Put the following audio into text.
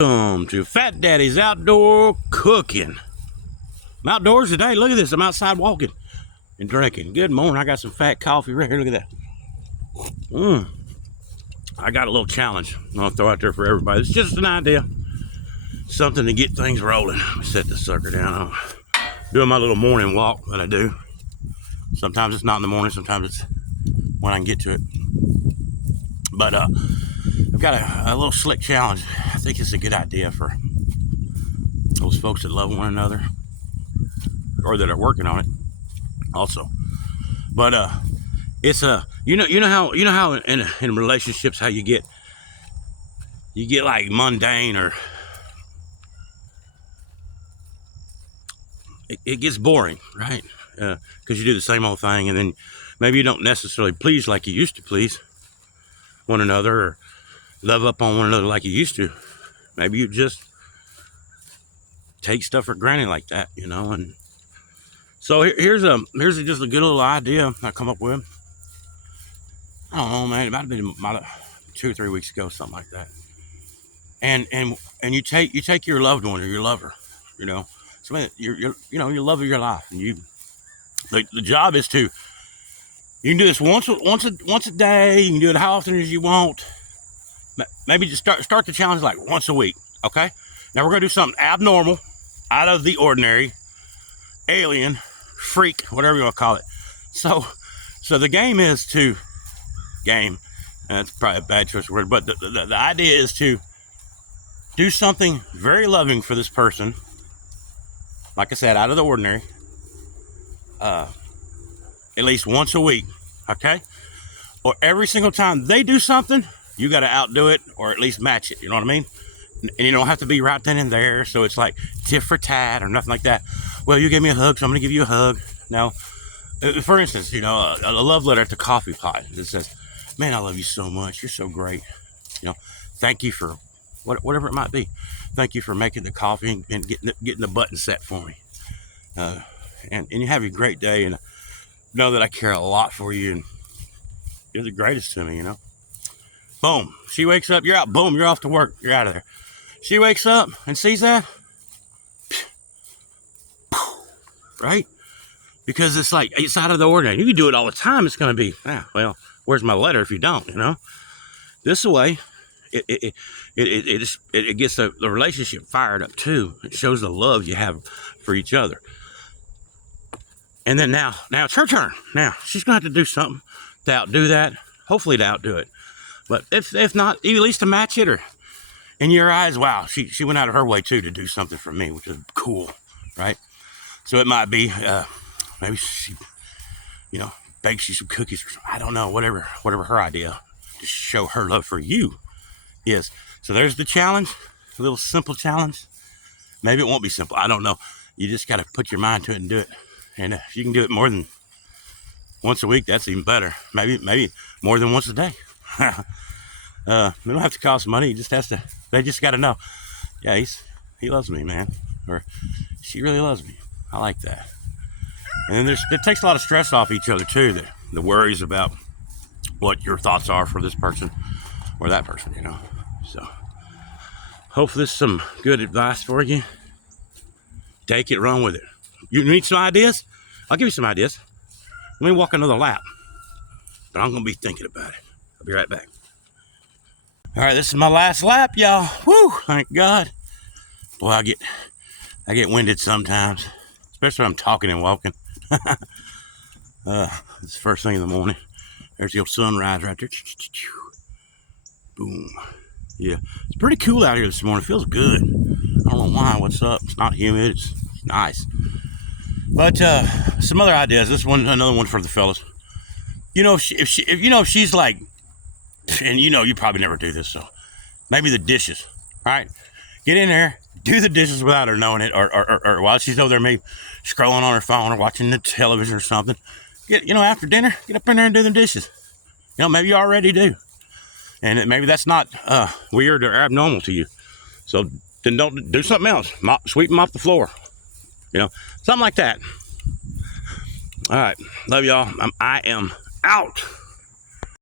Welcome to Fat Daddy's Outdoor Cooking. I'm outdoors today. Look at this. I'm outside walking and drinking. Good morning. I got some fat coffee right here. Look at that. I got a little challenge I'm going to throw out there for everybody. It's just an idea. Something to get things rolling. Set the sucker down. I'm doing my little morning walk that I do. Sometimes it's not in the morning. Sometimes it's when I can get to it. But I've got a little slick challenge. I think it's a good idea for those folks that love one another or that are working on it also. But it's you know how in relationships how you get like mundane, or it gets boring, right? Because you do the same old thing, and then maybe you don't necessarily please like you used to please one another, or love up on one another like you used to. Maybe you just take stuff for granted like that, you know. And so here's just a good little idea I come up with. I don't know, man. It might have been about 2 or 3 weeks ago, something like that. And you take your loved one or your lover, you know, somebody your love of your life, and the job is to, you can do this once a day. You can do it how often as you want. Maybe just start the challenge like once a week, okay? Now we're gonna do something abnormal, out of the ordinary, alien, freak, whatever you want to call it. So the game is to that's probably a bad choice of word, but the idea is to do something very loving for this person. Like I said, out of the ordinary, at least once a week, okay? Or every single time they do something, you got to outdo it or at least match it. You know what I mean? And you don't have to be right then and there. So it's like tit for tat or nothing like that. Well, you give me a hug, so I'm going to give you a hug. Now, for instance, you know, a love letter at the coffee pot that says, "Man, I love you so much. You're so great. You know, thank you for whatever it might be. Thank you for making the coffee and getting the button set for me. And you have a great day. And know that I care a lot for you. And you're the greatest to me, you know." Boom. She wakes up, you're out. Boom, you're off to work. You're out of there. She wakes up and sees that. Right? Because it's like, it's out of the ordinary. You can do it all the time. It's going to be, well, where's my letter if you don't, you know? This way, it gets the relationship fired up too. It shows the love you have for each other. And then now it's her turn. Now, she's going to have to do something to outdo that. Hopefully to outdo it. But if not, at least to match it, or in your eyes, wow, she went out of her way too to do something for me, which is cool, right? So it might be, maybe she, you know, bakes you some cookies or something. I don't know, whatever her idea to show her love for you is. So there's the challenge, a little simple challenge. Maybe it won't be simple. I don't know. You just got to put your mind to it and do it. And if you can do it more than once a week, that's even better. Maybe more than once a day. They don't have to cost money. They just got to know, yeah, he loves me, man, or she really loves me. I like that. And it takes a lot of stress off each other too. The worries about what your thoughts are for this person or that person, you know. So hopefully this is some good advice for you. Take it, run with it. You need some ideas? I'll give you some ideas. Let me walk another lap, but I'm gonna be thinking about it. I'll be right back. All right, this is my last lap, y'all. Woo, thank God. Boy, I get winded sometimes, especially when I'm talking and walking. It's the first thing in the morning. There's the old sunrise right there. Boom. Yeah, it's pretty cool out here this morning. It feels good. I don't know why. What's up? It's not humid. It's nice. But some other ideas. Another one for the fellas. You know, if she's like, and you know, you probably never do this, so maybe the dishes, right? Get in there, do the dishes without her knowing it, or while she's over there, maybe scrolling on her phone or watching the television or something. After dinner, get up in there and do the dishes. You know, maybe you already do, and maybe that's not weird or abnormal to you. So then don't do something else. Sweep them off the floor. You know, something like that. All right, love y'all. I am out.